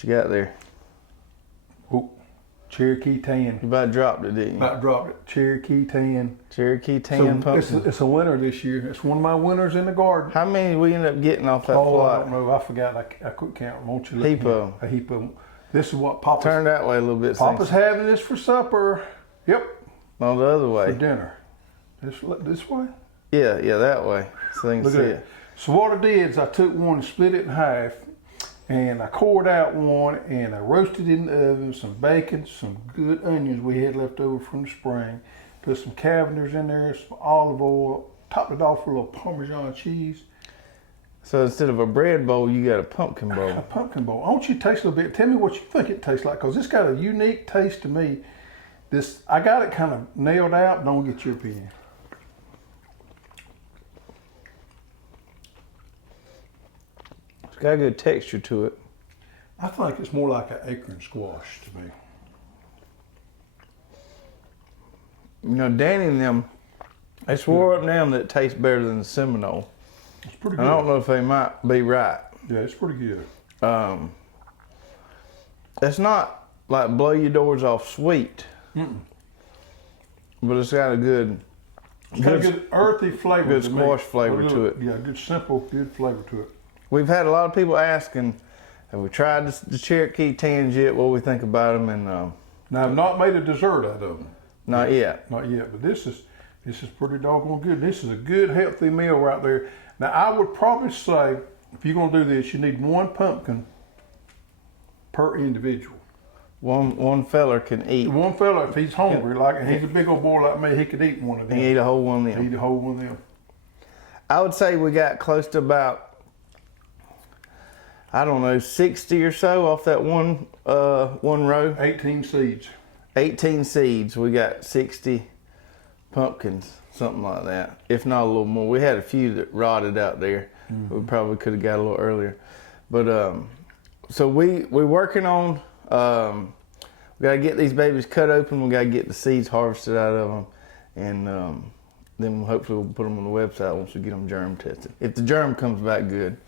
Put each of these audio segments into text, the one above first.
What you got there? Oh, Cherokee Tan. You about dropped it, didn't you? About dropped it. Cherokee Tan. Cherokee Tan pumpkin. It's a winner this year. It's one of my winners in the garden. How many we end up getting off that plot? I don't know. I forgot. I couldn't count. Won't you look? Heap of them. A heap of them. This is what Papa's... Turn that way a little bit. Papa's having this for supper. Yep. No, the other way. For dinner. This way? Yeah, that way. So they can see it. So what I did is I took one and split it in half, and I cored out one, and I roasted it in the oven, some bacon, some good onions we had left over from the spring, put some Cavenders in there, some olive oil, topped it off with a little Parmesan cheese. So instead of a bread bowl, you got a pumpkin bowl. A pumpkin bowl. I want you to taste a little bit. Tell me what you think it tastes like, because it's got a unique taste to me. I got it kind of nailed out. Don't get your opinion. It's got a good texture to it. I think it's more like an acorn squash to me. You know, Danny and them, they swore up and down that it tastes better than the Seminole. It's pretty good. I don't know if they might be right. Yeah, it's pretty good. It's not like blow your doors off sweet, but it's got a good earthy flavor. Good squash flavor to it. Yeah, good simple, good flavor to it. We've had a lot of people asking, have we tried the Cherokee Tans yet? What we think about them? And now I've not made a dessert out of them. Not yet. Not yet, but this is pretty doggone good. This is a good healthy meal right there. Now I would probably say if you're gonna do this, you need one pumpkin per individual. One feller can eat. One fella, if he's hungry, like he's a big old boy like me, he could eat one of them. He eat a whole one of them. Eat a whole one of them. I would say we got close to about, I don't know, 60 or so off that one row. 18 seeds. 18 seeds. We got 60 pumpkins, something like that. If not a little more. We had a few that rotted out there. We probably could have got a little earlier. But so we're working on, we got to get these babies cut open. We got to get the seeds harvested out of them. And then hopefully we'll put them on the website once we get them germ tested. If the germ comes back good.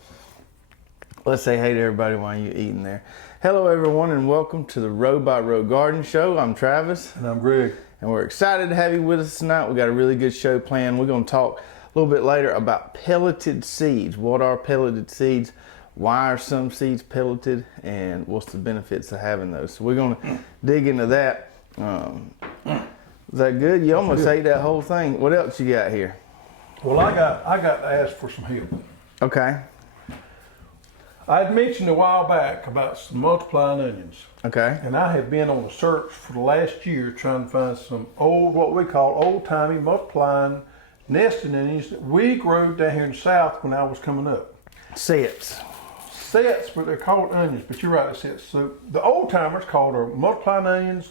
Let's say hey to everybody while you're eating there. Hello everyone and welcome to the Row by Row Garden Show. I'm Travis. And I'm Greg. And we're excited to have you with us tonight. We got a really good show planned. We're going to talk a little bit later about pelleted seeds. What are pelleted seeds? Why are some seeds pelleted? And what's the benefits of having those? So we're going to dig into that. Is that good? You almost ate that whole thing. What else you got here? Well, I got to ask for some help. Okay. I had mentioned a while back about some multiplying onions. Okay. And I have been on a search for the last year trying to find some what we call old-timey multiplying nesting onions that we grew down here in the South when I was coming up. Sets, but they're called onions, but you're right, it's sets. So the old-timers called are multiplying onions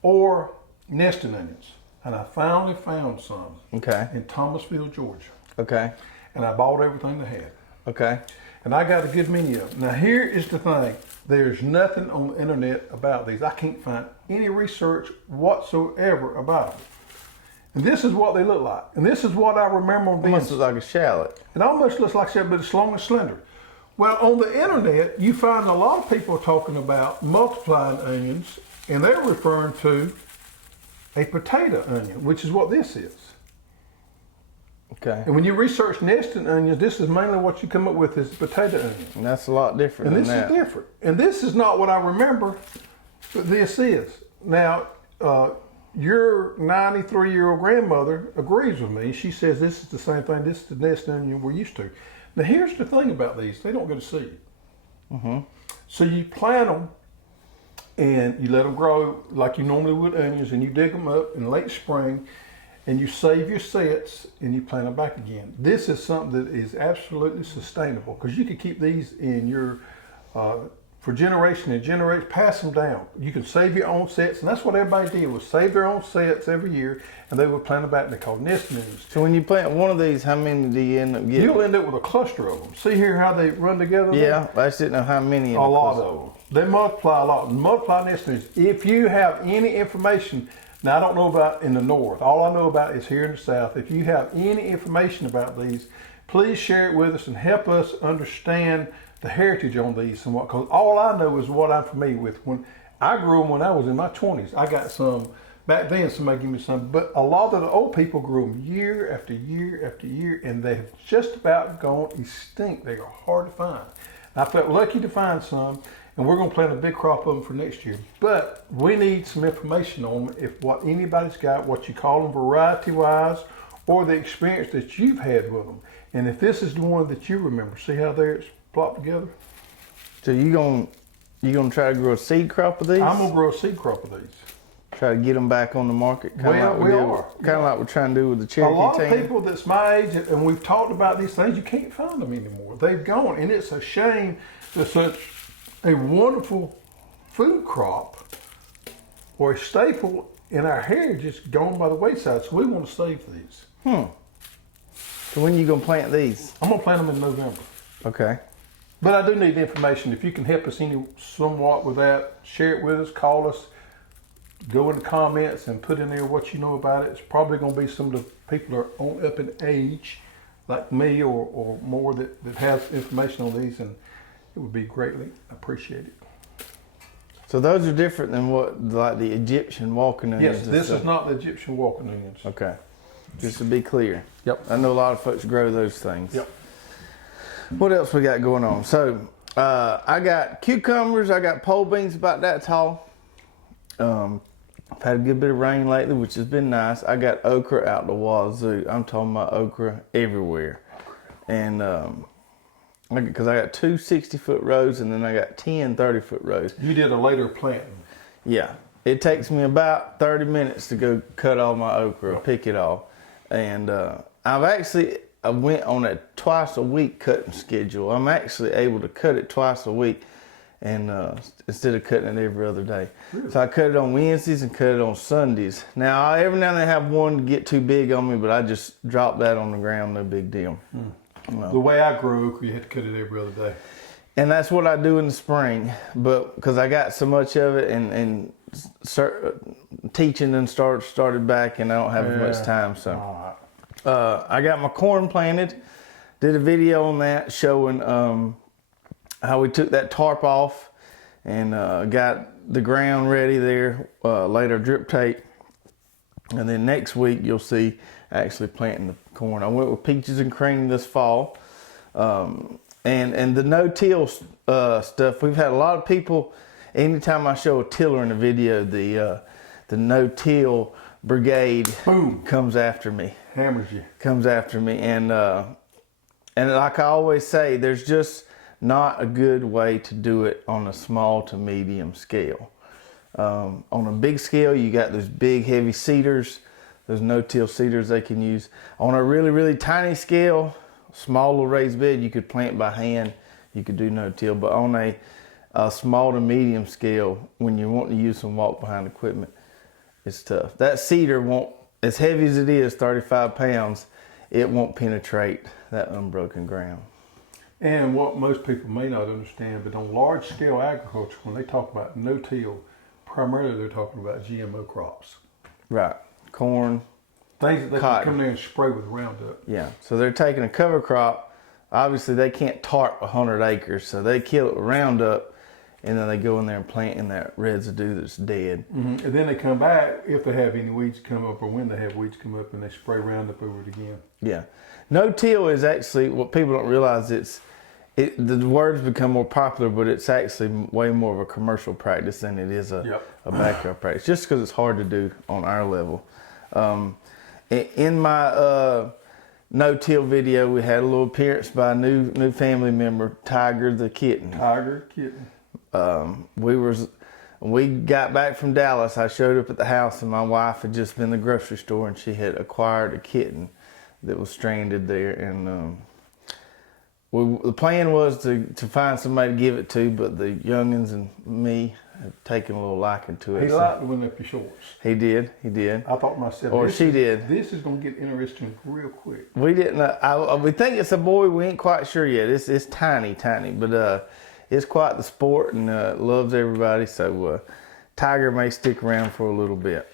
or nesting onions. And I finally found some. Okay. In Thomasville, Georgia. Okay. And I bought everything they had. Okay. And I got a good many of them. Now here is the thing. There's nothing on the internet about these. I can't find any research whatsoever about them. And this is what they look like. And this is what I remember being. Almost looks like a shallot. It almost looks like that, but it's long and slender. Well, on the internet, you find a lot of people talking about multiplying onions, and they're referring to a potato onion, which is what this is. Okay. And when you research nesting onions, this is mainly what you come up with is potato onion. And that's a lot different And than that. this is different. And this is not what I remember, but this is. Now, your 93-year-old grandmother agrees with me. She says this is the same thing. This is the nesting onion we're used to. Now, here's the thing about these. They don't go to seed. So you plant them and you let them grow like you normally would onions, and you dig them up in late spring, and you save your sets and you plant them back again. This is something that is absolutely sustainable because you can keep these in your, for generation and generation, pass them down. You can save your own sets, and that's what everybody did, was save their own sets every year, and they would plant them back, and they're called nesting onions. So when you plant one of these, how many do you end up getting? You'll end up with a cluster of them. See here how they run together? Yeah, I just didn't know how many. A lot of them. They multiply a lot. Multiply nesting onions. If you have any information, now I don't know about in the north. All I know about is here in the south. If you have any information about these, please share it with us and help us understand the heritage on these somewhat, because all I know is what I'm familiar with. When I grew them when I was in my 20s, I got some back then. Somebody gave me some, but a lot of the old people grew them year after year after year, and they have just about gone extinct. They are hard to find. I felt lucky to find some, and we're going to plant a big crop of them for next year. But we need some information on them, if what anybody's got, what you call them variety-wise, or the experience that you've had with them. And if this is the one that you remember, see how there it's plopped together? So you gonna try to grow a seed crop of these? I'm going to grow a seed crop of these. Try to get them back on the market. We are. Kind of like we're trying to do with the Cherokee A lot of tan. people that's my age, and we've talked about these things, you can't find them anymore. They've gone, and it's a shame that such a wonderful food crop or a staple in our heritage is gone by the wayside. So we want to save these. So when you gonna plant these? I'm gonna plant them in November. Okay. But I do need the information. If you can help us somewhat with that, share it with us, call us, go in the comments and put in there what you know about it. It's probably going to be some of the people that are on up in age, like me or more, that has information on these, and it would be greatly appreciated. So those are different than what, like the Egyptian walking onions? Yes, this is not the Egyptian walking onions. Okay. Just to be clear. Yep. I know a lot of folks grow those things. Yep. What else we got going on? So I got cucumbers. I got pole beans about that tall. I've had a good bit of rain lately, which has been nice. I got okra out the wazoo. I'm talking about okra everywhere. And because I got two 60-foot rows, and then I got 10 30-foot rows. You did a later planting. Yeah. It takes me about 30 minutes to go cut all my okra, pick it all. And I went on a twice a week cutting schedule. I'm actually able to cut it twice a week, and instead of cutting it every other day. Really? So I cut it on Wednesdays and cut it on Sundays. Now, every now and then I have one get too big on me, but I just drop that on the ground, no big deal. The way I grow okra, you have to cut it every other day. And that's what I do in the spring, but because I got so much of it, and teaching and started back, and I don't have as much time. So I got my corn planted. Did a video on that showing how we took that tarp off and got the ground ready there. Laid our drip tape, and then next week you'll see actually planting the corn. I went with peaches and cream this fall. And the no-till stuff, we've had a lot of people, anytime I show a tiller in a video, the no-till brigade comes after me. Hammers you. Comes after me. And like I always say, there's just not a good way to do it on a small to medium scale. On a big scale, you got those big heavy seeders, those no-till seeders they can use. On a really, really tiny scale, small little raised bed, you could plant by hand, you could do no-till, but on a small to medium scale, when you want to use some walk-behind equipment, it's tough. That cedar won't, as heavy as it is, 35 pounds, it won't penetrate that unbroken ground. And what most people may not understand, but on large-scale agriculture, when they talk about no-till, primarily they're talking about GMO crops. Right, corn, things that they cotton. can come there and spray with Roundup. Yeah, so they're taking a cover crop. Obviously, they can't tarp 100 acres, so they kill it with Roundup, and then they go in there and plant in that residue that's dead. Mm-hmm. And then they come back, if they have any weeds come up, or when they have weeds come up, and they spray Roundup over it again. Yeah. No-till is actually, what people don't realize, the word's become more popular, but it's actually way more of a commercial practice than it is a backyard practice, just because it's hard to do on our level. In my no-till video, we had a little appearance by a new family member, Tiger the kitten. Tiger kitten. We got back from Dallas. I showed up at the house, and my wife had just been to the grocery store, and she had acquired a kitten that was stranded there. And the plan was to find somebody to give it to, but the youngins and me have taken a little liking to it. He liked the one up your shorts. He did. I thought myself, or she did. This is going to get interesting real quick. We didn't. We think it's a boy. We ain't quite sure yet. It's tiny, but it's quite the sport, and loves everybody. So Tiger may stick around for a little bit.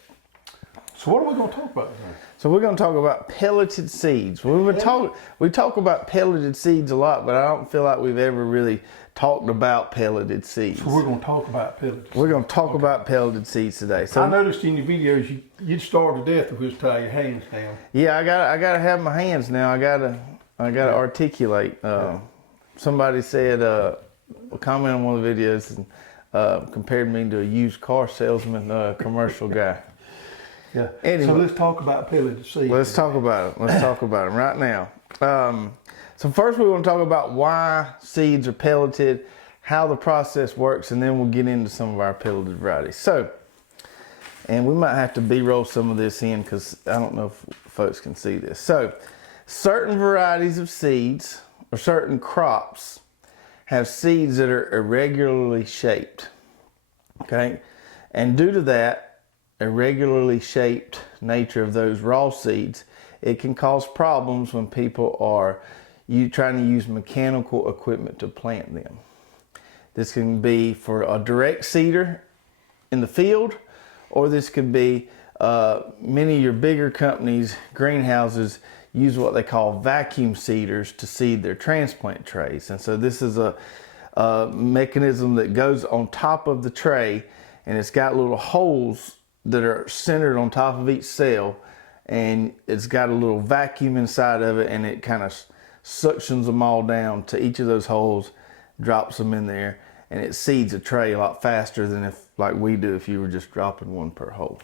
So what are we going to talk about today? So we're going to talk about pelleted seeds. We talk about pelleted seeds a lot, but I don't feel like we've ever really talked about pelleted seeds. So we're going to talk about pelleted. We're going to talk about pelleted seeds today. So I noticed in your videos you'd starve to death if we was tie your hands down. yeah, I gotta have my hands now. I gotta articulate. Somebody said a comment on one of the videos and compared me to a used car salesman, commercial guy. Yeah. Anyway, so let's talk about pelleted seeds. Let's talk about it. Let's talk about them right now. So first we want to talk about why seeds are pelleted, how the process works, and then we'll get into some of our pelleted varieties. So, and we might have to B-roll some of this in because I don't know if folks can see this. So, certain varieties of seeds or certain crops have seeds that are irregularly shaped. Okay? And due to that irregularly shaped nature of those raw seeds, it can cause problems when people are trying to use mechanical equipment to plant them. This can be for a direct seeder in the field, or this could be many of your bigger companies, greenhouses, use what they call vacuum seeders to seed their transplant trays. And so this is a mechanism that goes on top of the tray, and it's got little holes that are centered on top of each cell, and it's got a little vacuum inside of it, and it kind of suctions them all down to each of those holes, drops them in there, and it seeds a tray a lot faster than like we do if you were just dropping one per hole.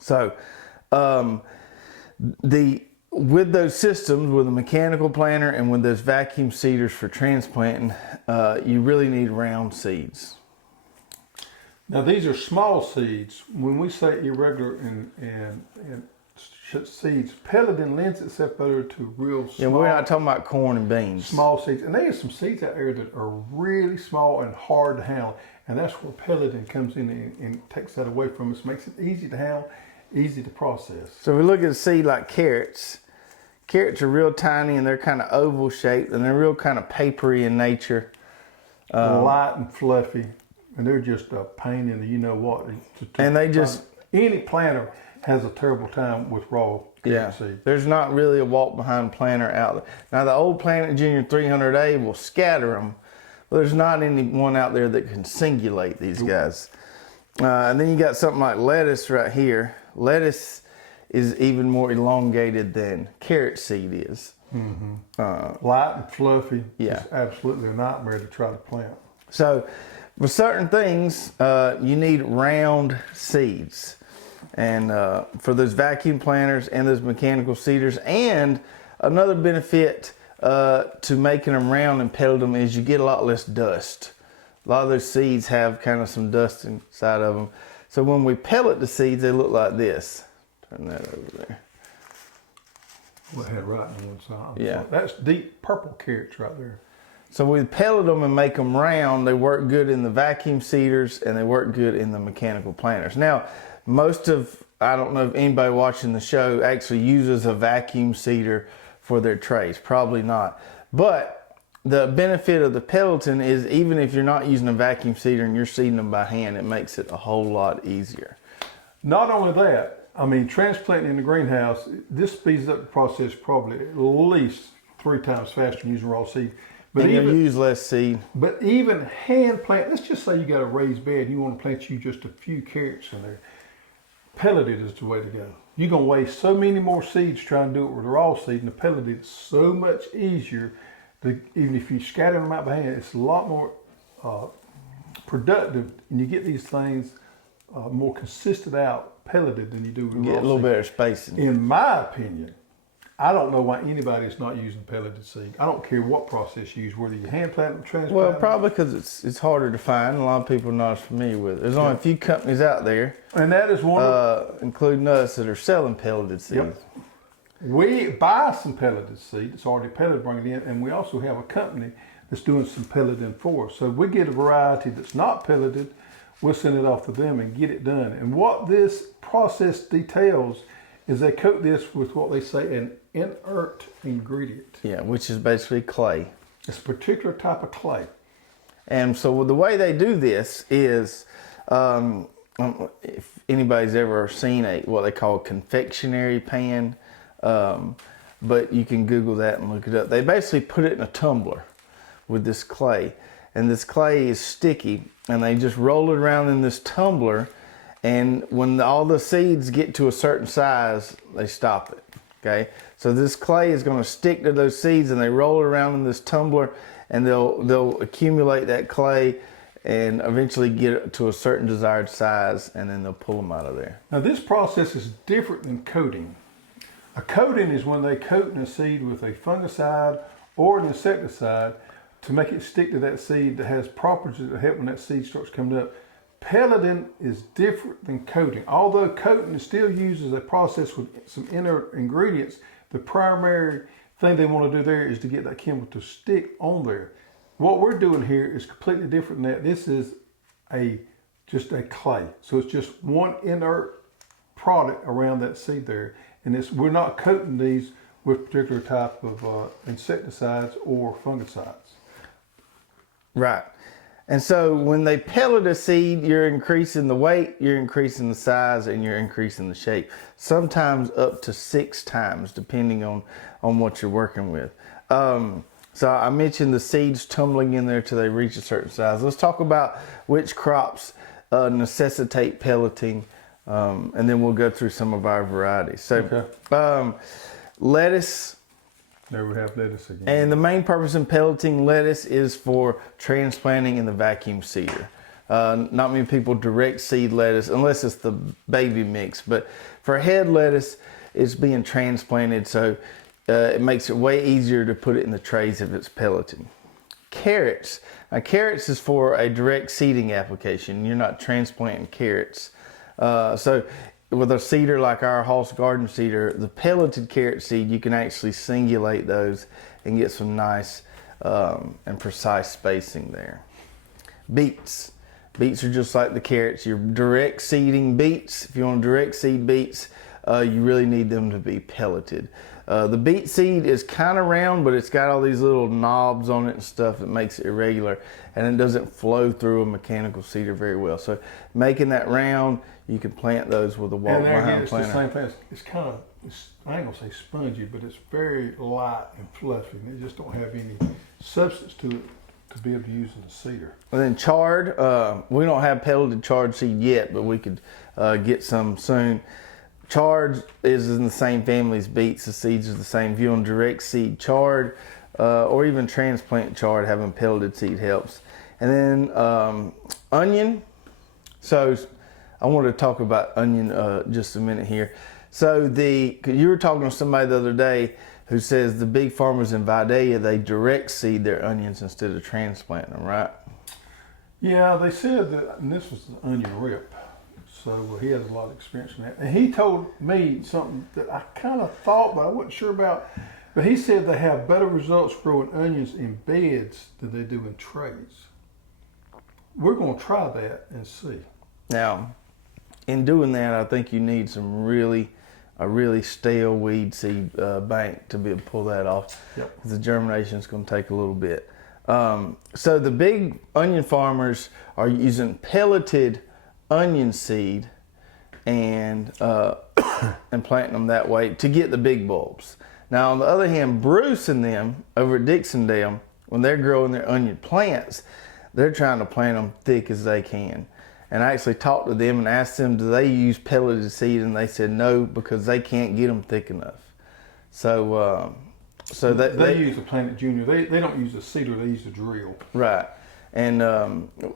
So with those systems, with a mechanical planter and with those vacuum seeders for transplanting, you really need round seeds. Now these are small seeds. When we say irregular and seeds, pelleting lends itself better to real small. Yeah, we're not talking about corn and beans. Small seeds. And there are some seeds out there that are really small and hard to handle. And that's where pelleting comes in and takes that away from us, makes it easy to handle, easy to process. So if we look at a seed like carrots, carrots are real tiny and they're kind of oval shaped and they're real kind of papery in nature. Light and fluffy. And they're just a pain in the you know what. And they just... Any planter has a terrible time with raw carrot seed. There's not really a walk behind planter out there. Now the old Planet Junior 300A will scatter them, but there's not anyone out there that can singulate these guys. And then you got something like lettuce right here. Lettuce is even more elongated than carrot seed is. Mm-hmm. Light and fluffy. Yeah. It's absolutely a nightmare to try to plant. So for certain things, you need round seeds. And for those vacuum planters and those mechanical seeders, and another benefit to making them round and pellet them is you get a lot less dust. A lot of those seeds have kind of some dust inside of them. So when we pellet the seeds, they look like this. Turn that over there. Well, it had right on one side. Yeah. That's deep purple carrots right there. So we pellet them and make them round. They work good in the vacuum seeders and they work good in the mechanical planters. Now, I don't know if anybody watching the show actually uses a vacuum seeder for their trays. Probably not. But the benefit of the pelleting is even if you're not using a vacuum seeder and you're seeding them by hand, it makes it a whole lot easier. Not only that, I mean, transplanting in the greenhouse, this speeds up the process probably at least 3 times faster than using raw seed. But and you use less seed. But even hand plant, let's just say you got a raised bed and you want to plant you just a few carrots in there. Pelleted is the way to go. You're going to waste so many more seeds trying to do it with a raw seed, and the pelleted is so much easier. Even if you scatter them out by hand, it's a lot more productive, and you get these things more consistent out pelleted than you do with raw seed. Get a little better spacing. In my opinion, I don't know why anybody is not using pelleted seed. I don't care what process you use, whether you hand plant them, transplant them. Well, probably because it's harder to find. A lot of people are not as familiar with it. There's only a few companies out there, and that is one, including us, that are selling pelleted seeds. Yep. We buy some pelleted seed. It's already pelleted, bring it in, and we also have a company that's doing some pelleting for us. So we get a variety that's not pelleted, we'll send it off to them and get it done. And what this process details is they coat this with what they say an inert ingredient. Yeah, which is basically clay. It's a particular type of clay. And so the way they do this is if anybody's ever seen what they call a confectionery pan, but you can Google that and look it up. They basically put it in a tumbler with this clay, and this clay is sticky, and they just roll it around in this tumbler, and when all the seeds get to a certain size, they stop it. Okay, so this clay is going to stick to those seeds, and they roll it around in this tumbler, and they'll accumulate that clay and eventually get it to a certain desired size, and then they'll pull them out of there. Now this process is different than coating. A coating is when they coat in a seed with a fungicide or an insecticide to make it stick to that seed that has properties that help when that seed starts coming up. Pelleting is different than coating. Although coating still uses a process with some inner ingredients, the primary thing they want to do there is to get that chemical to stick on there. What we're doing here is completely different than that. This is just a clay. So it's just one inert product around that seed there. And we're not coating these with particular type of insecticides or fungicides. Right. And so when they pellet a seed, you're increasing the weight, you're increasing the size, and you're increasing the shape. Sometimes up to 6 times, depending on what you're working with. So I mentioned the seeds tumbling in there till they reach a certain size. Let's talk about which crops necessitate pelleting, and then we'll go through some of our varieties. So lettuce. There we have lettuce again. And the main purpose in pelleting lettuce is for transplanting in the vacuum seeder. Not many people direct seed lettuce unless it's the baby mix, but for head lettuce, it's being transplanted, so it makes it way easier to put it in the trays if it's pelleted. Carrots. Now, carrots is for a direct seeding application. You're not transplanting carrots. So with a seeder like our Hoss Garden seeder, the pelleted carrot seed, you can actually singulate those and get some nice and precise spacing there. Beets. Beets are just like the carrots. You're direct seeding beets. If you want to direct seed beets, you really need them to be pelleted. The beet seed is kind of round, but it's got all these little knobs on it and stuff that makes it irregular, and it doesn't flow through a mechanical seeder very well. So making that round, you can plant those with a walk-behind planter. It's the same thing. It's kind of, I ain't gonna say spongy, but it's very light and fluffy. They just don't have any substance to it to be able to use in a seeder. And then chard, we don't have pelleted chard seed yet, but we could get some soon. Chard is in the same family as beets. The seeds are the same. If you want direct seed chard or even transplant chard, having pelleted seed helps. And then onion. So I wanted to talk about onion just a minute here. So you were talking to somebody the other day who says the big farmers in Vidalia, they direct seed their onions instead of transplanting them, right? Yeah, they said that, and this was the onion rip. So he has a lot of experience in that. And he told me something that I kind of thought, but I wasn't sure about. But he said they have better results growing onions in beds than they do in trays. We're going to try that and see. Now, in doing that, I think you need a really stale weed seed bank to be able to pull that off. Yep. The germination is going to take a little bit. So the big onion farmers are using pelleted onion seed and planting them that way to get the big bulbs. Now, on the other hand, Bruce and them over at Dixondale, when they're growing their onion plants, they're trying to plant them thick as they can. And I actually talked to them and asked them, do they use pelleted seed? And they said no, because they can't get them thick enough. So they use a Planet Junior. They don't use a seeder, they use a drill. Right. And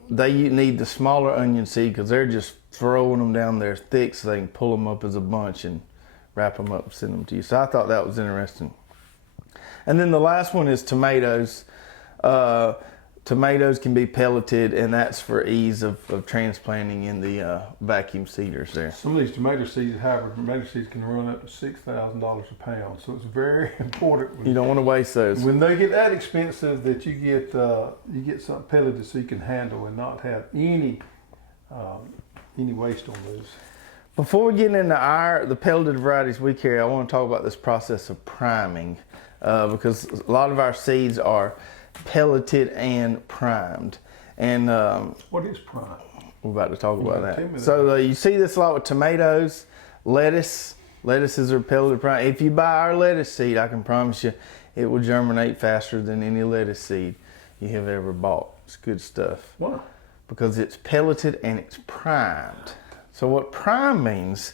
they need the smaller onion seed because they're just throwing them down there thick so they can pull them up as a bunch and wrap them up and send them to you. So I thought that was interesting. And then the last one is tomatoes. Tomatoes can be pelleted, and that's for ease of transplanting in the vacuum seeders there. Some of these tomato seeds, hybrid tomato seeds, can run up to $6,000 a pound. So it's very important. You don't want to waste those. When they get that expensive, that you get something pelleted so you can handle and not have any waste on those. Before we get into the pelleted varieties we carry, I want to talk about this process of priming because a lot of our seeds are pelleted and primed. And what is prime? we're about to talk about tell me that. So you see this a lot with tomatoes, lettuce. Lettuces are pelleted prime. If you buy our lettuce seed, I can promise you it will germinate faster than any lettuce seed you have ever bought. It's good stuff. Why? Because it's pelleted and it's primed. So what prime means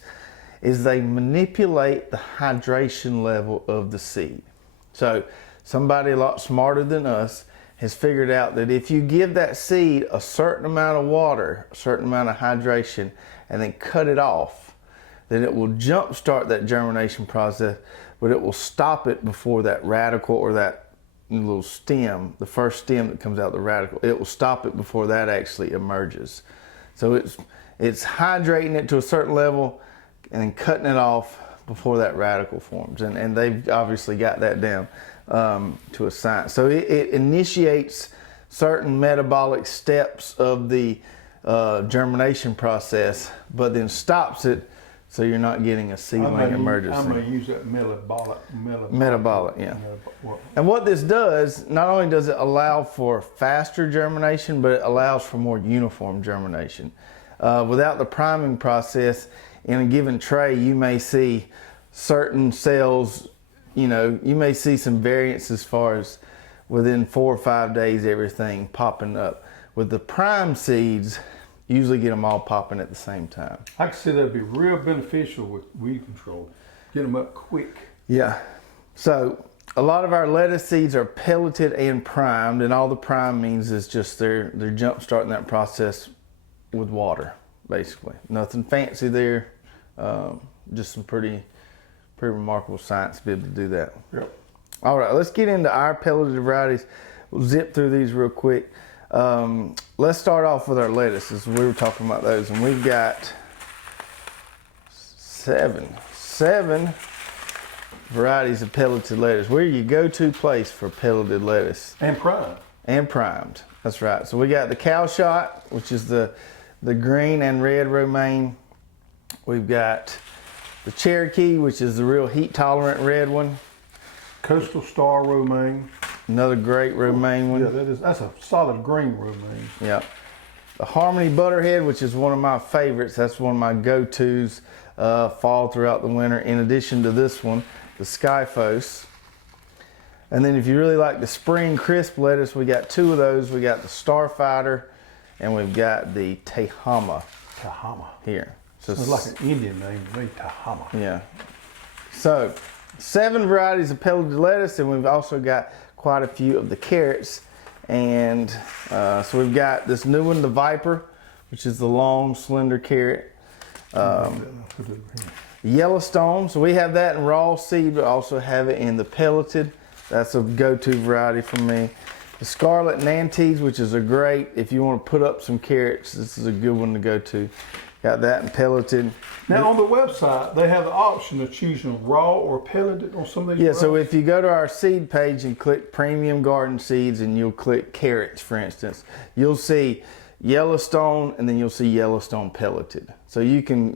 is they manipulate the hydration level of the seed. So somebody a lot smarter than us has figured out that if you give that seed a certain amount of water, a certain amount of hydration, and then cut it off, then it will jumpstart that germination process, but it will stop it before that radical or that little stem, the first stem that comes out of the radical, it will stop it before that actually emerges. So it's hydrating it to a certain level and then cutting it off before that radical forms. And they've obviously got that down to a science. So it initiates certain metabolic steps of the germination process, but then stops it so you're not getting a seedling emergency. I'm going to use that metabolic, yeah. And what this does, not only does it allow for faster germination, but it allows for more uniform germination. Without the priming process, in a given tray, you may see certain cells, you may see some variance as far as within 4 or 5 days, everything popping up. With the prime seeds, usually get them all popping at the same time. I can see that'd be real beneficial with weed control. Get them up quick. Yeah. So a lot of our lettuce seeds are pelleted and primed, and all the prime means is just they're jump starting that process with water, basically. Nothing fancy there. Just some pretty remarkable science to be able to do that. Yep. All right, let's get into our pelleted varieties. We'll zip through these real quick. Let's start off with our lettuces. We were talking about those, and we've got seven varieties of pelleted lettuce. We're your go-to place for pelleted lettuce. And primed. And primed. That's right. So we got the cow shot, which is the green and red romaine. We've got the Cherokee, which is the real heat-tolerant red one. Coastal Star romaine. Another great romaine one. Yeah, that's a solid green romaine. Yeah. The Harmony Butterhead, which is one of my favorites. That's one of my go-tos fall throughout the winter. In addition to this one, the Skyphos. And then if you really like the spring crisp lettuce, we got two of those. We got the Starfighter and we've got the Tehama. Here. So it's like an Indian name to me, Tehama. Yeah. So 7 varieties of pelleted lettuce, and we've also got quite a few of the carrots. And so we've got this new one, the Viper, which is the long, slender carrot. Yellowstone, so we have that in raw seed, but also have it in the pelleted. That's a go-to variety for me. The Scarlet Nantes, which is a great, if you want to put up some carrots, this is a good one to go to. Got that in pelleted. Now on the website, they have the option of choosing raw or pelleted on some of these. Yeah, so if you go to our seed page and click Premium Garden Seeds and you'll click carrots, for instance, you'll see Yellowstone and then you'll see Yellowstone pelleted. So you can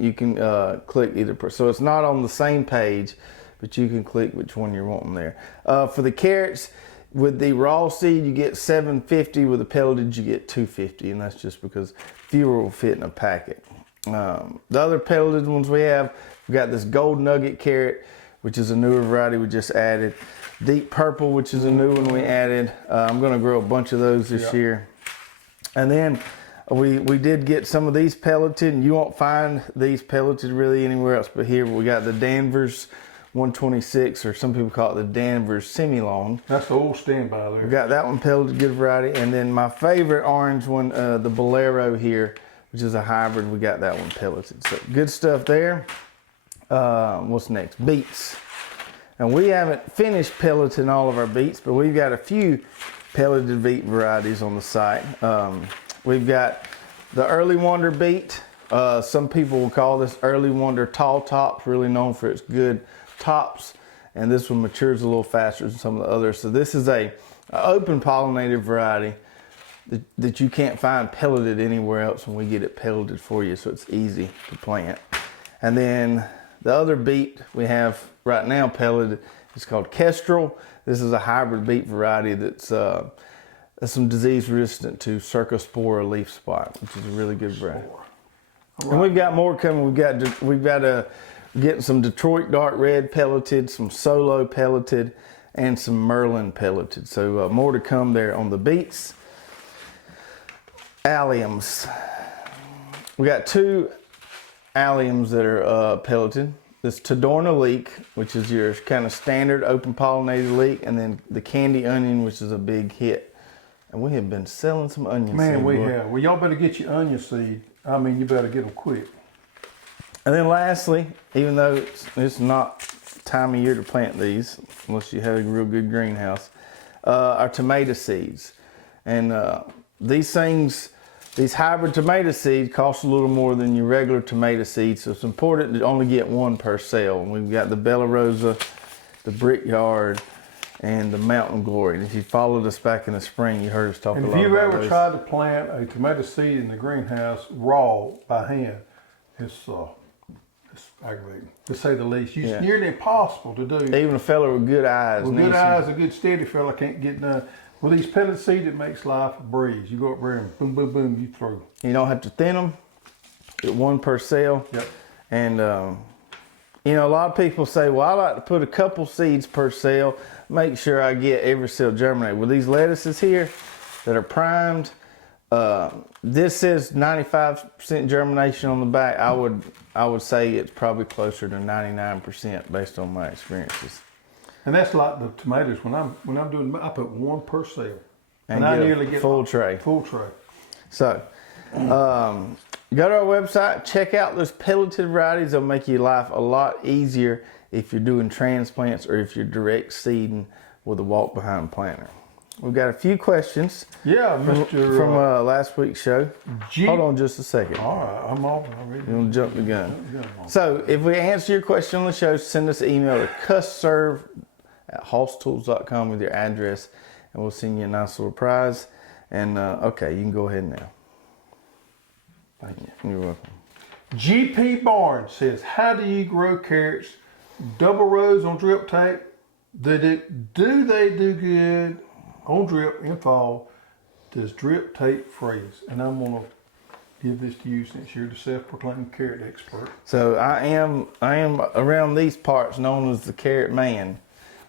click either. So it's not on the same page, but you can click which one you're wanting there. For the carrots, with the raw seed, you get $7.50. With the pelleted, you get $2.50, and that's just because fewer will fit in a packet. The other pelleted ones we have, we've got this Gold Nugget carrot, which is a newer variety we just added. Deep Purple, which is a new one we added. I'm going to grow a bunch of those this year. And then we did get some of these pelleted, and you won't find these pelleted really anywhere else but here. We got the Danvers 126, or some people call it the Danvers semi-long. That's the old standby there. We got that one pelleted, good variety. And then my favorite orange one, the Bolero here, which is a hybrid, we got that one pelleted. So good stuff there. What's next? Beets. And we haven't finished pelleting all of our beets, but we've got a few pelleted beet varieties on the site. We've got the Early Wonder beet. Some people will call this Early Wonder Tall Tops, really known for its good tops. And this one matures a little faster than some of the others. So this is a open pollinated variety that you can't find pelleted anywhere else, when we get it pelleted for you, so it's easy to plant. And then the other beet we have right now pelleted is called Kestrel. This is a hybrid beet variety that's some disease resistant to Cercospora leaf spot, which is a really good variety. Right. And we've got more coming. We've got getting some Detroit dark red pelleted, some Solo pelleted, and some Merlin pelleted. So more to come there on the beets. Alliums. We got 2 alliums that are pelleted. This Tadorna leek, which is your kind of standard open pollinated leek, and then the candy onion, which is a big hit. And we have been selling some onion Man, seed. we have. Well, y'all better get your onion seed. I mean, you better get them quick. And then lastly, even though it's not time of year to plant these, unless you have a real good greenhouse, are tomato seeds. And these hybrid tomato seeds cost a little more than your regular tomato seeds, so it's important to only get 1 per sale. And we've got the Bella Rosa, the Brickyard, and the Mountain Glory. And if you followed us back in the spring, you heard us talk a lot about those. If you've ever those. tried to plant a tomato seed in the greenhouse raw by hand, it's aggravating, to say the least. It's nearly impossible to do. Even a fellow with good eyes. With good eyes, a good steady fella can't get done. With these pellet seeds, it makes life a breeze. You go up there and boom, boom, boom, you throw. You don't have to thin them. Get 1 per sale. Yep. And you know, a lot of people say, well, I like to put a couple seeds per sale, make sure I get every cell germinated. With these lettuces here that are primed, this says 95% germination on the back. I would say it's probably closer to 99% based on my experiences. And that's like the tomatoes. When I'm doing, I put 1 per sale, And I get nearly a get full tray. Full tray. So, go to our website, check out those pelleted varieties. They'll make your life a lot easier if you're doing transplants or if you're direct seeding with a walk behind planter. We've got a few questions. Yeah, from last week's show. Hold on just a second. All right, I'm off already. You want to jump the gun? So if we answer your question on the show, send us an email to custserve@hosstools.com with your address, and we'll send you a nice little prize. And okay, you can go ahead now. Thank you. You're welcome. GP Barnes says, how do you grow carrots? Double rows on drip tape? Do they do good on drip in fall? Does drip tape freeze? And I'm going to give this to you since you're the self-proclaimed carrot expert. So I am around these parts known as the carrot man.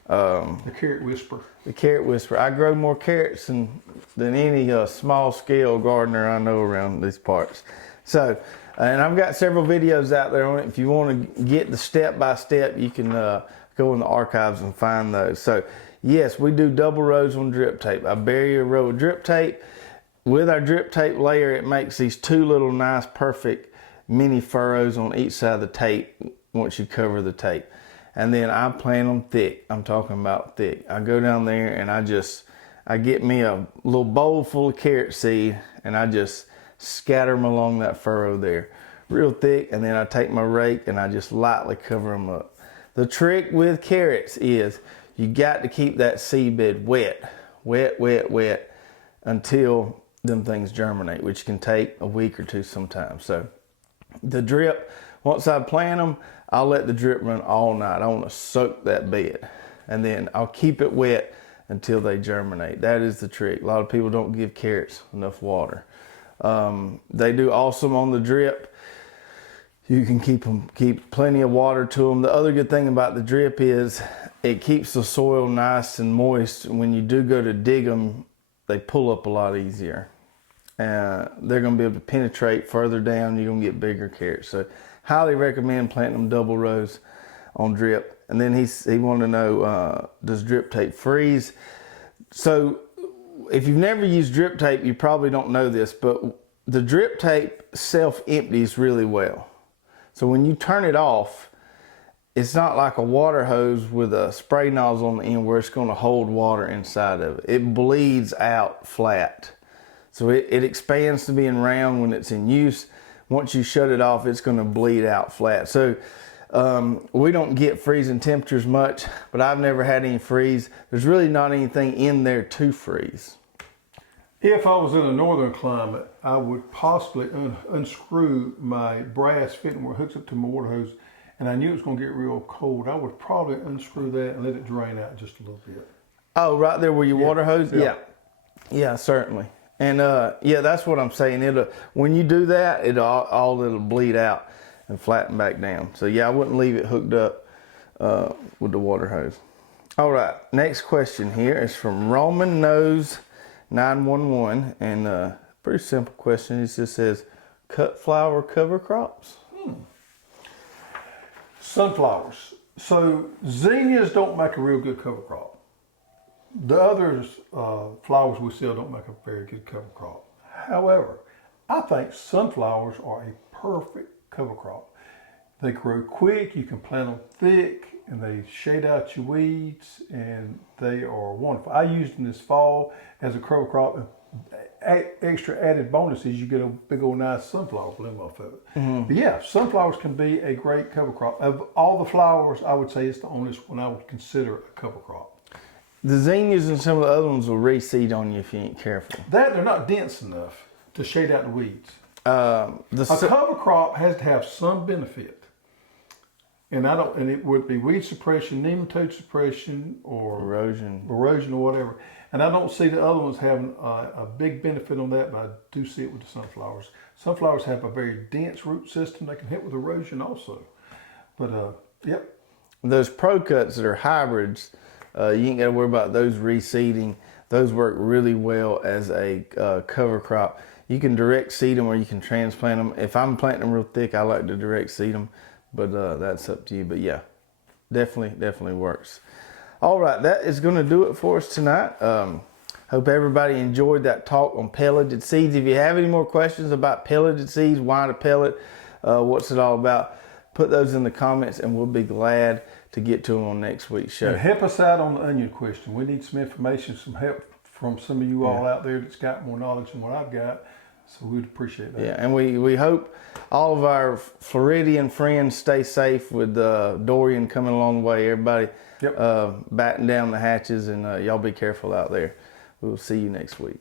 The carrot whisperer. The carrot whisperer. I grow more carrots than any small scale gardener I know around these parts. So, and I've got several videos out there on it. If you want to get the step by step, you can go in the archives and find those. So yes, we do double rows on drip tape. I bury a row of drip tape. With our drip tape layer, it makes these 2 little nice, perfect mini furrows on each side of the tape once you cover the tape. And then I plant them thick. I'm talking about thick. I go down there and I get me a little bowl full of carrot seed and I just scatter them along that furrow there real thick, and then I take my rake and I just lightly cover them up. The trick with carrots is you got to keep that seed bed wet until them things germinate, which can take a week or 2 sometimes. So the drip, once I plant them, I'll let the drip run all night. I want to soak that bed, and then I'll keep it wet until they germinate. That is the trick. A lot of people don't give carrots enough water. They do awesome on the drip. You can keep plenty of water to them. The other good thing about the drip is it keeps the soil nice and moist. When you do go to dig them, they pull up a lot easier. They're going to be able to penetrate further down. You're going to get bigger carrots. So highly recommend planting them double rows on drip. And then he wanted to know, does drip tape freeze? So if you've never used drip tape, you probably don't know this, but the drip tape self-empties really well. So when you turn it off, it's not like a water hose with a spray nozzle on the end where it's going to hold water inside of it. It bleeds out flat. So it expands to being round when it's in use. Once you shut it off, it's going to bleed out flat. So we don't get freezing temperatures much, but I've never had any freeze. There's really not anything in there to freeze. If I was in a northern climate, I would possibly unscrew my brass fitting where it hooks up to my water hose, and I knew it was going to get real cold. I would probably unscrew that and let it drain out just a little bit. Oh, right there where your water hose? Yeah. Yeah, certainly. And yeah, that's what I'm saying. When you do that, it'll bleed out and flatten back down. So yeah, I wouldn't leave it hooked up with the water hose. All right, next question here is from Roman Nose 911, and pretty simple question. It just says, cut flower cover crops. Sunflowers. So zinnias don't make a real good cover crop. The others flowers we sell don't make a very good cover crop. However, I think sunflowers are a perfect cover crop. They grow quick, you can plant them thick, and they shade out your weeds, and they are wonderful. I used them this fall as a cover crop. Extra added bonus is you get a big old nice sunflower bloom off of it. Mm-hmm. But yeah, sunflowers can be a great cover crop. Of all the flowers, I would say it's the only one I would consider a cover crop. The zinnias and some of the other ones will reseed on you if you ain't careful. They're not dense enough to shade out the weeds. A The cover crop has to have some benefit. And it would be weed suppression, nematode suppression, or erosion or whatever. And I don't see the other ones having a big benefit on that, but I do see it with the sunflowers. Sunflowers have a very dense root system. They can hit with erosion also. But yep. Those pro cuts that are hybrids, you ain't got to worry about those reseeding. Those work really well as a cover crop. You can direct seed them or you can transplant them. If I'm planting them real thick, I like to direct seed them. But that's up to you. But yeah, definitely works. All right, that is going to do it for us tonight. Hope everybody enjoyed that talk on pelleted seeds. If you have any more questions about pelleted seeds, why to pellet, what's it all about, put those in the comments and we'll be glad to get to them on next week's show. And help us out on the onion question. We need some information, some help from some of you all out there that's got more knowledge than what I've got. So we'd appreciate that. Yeah, and we hope all of our Floridian friends stay safe with Dorian coming along the way. Everybody batten down the hatches, and y'all be careful out there. We'll see you next week.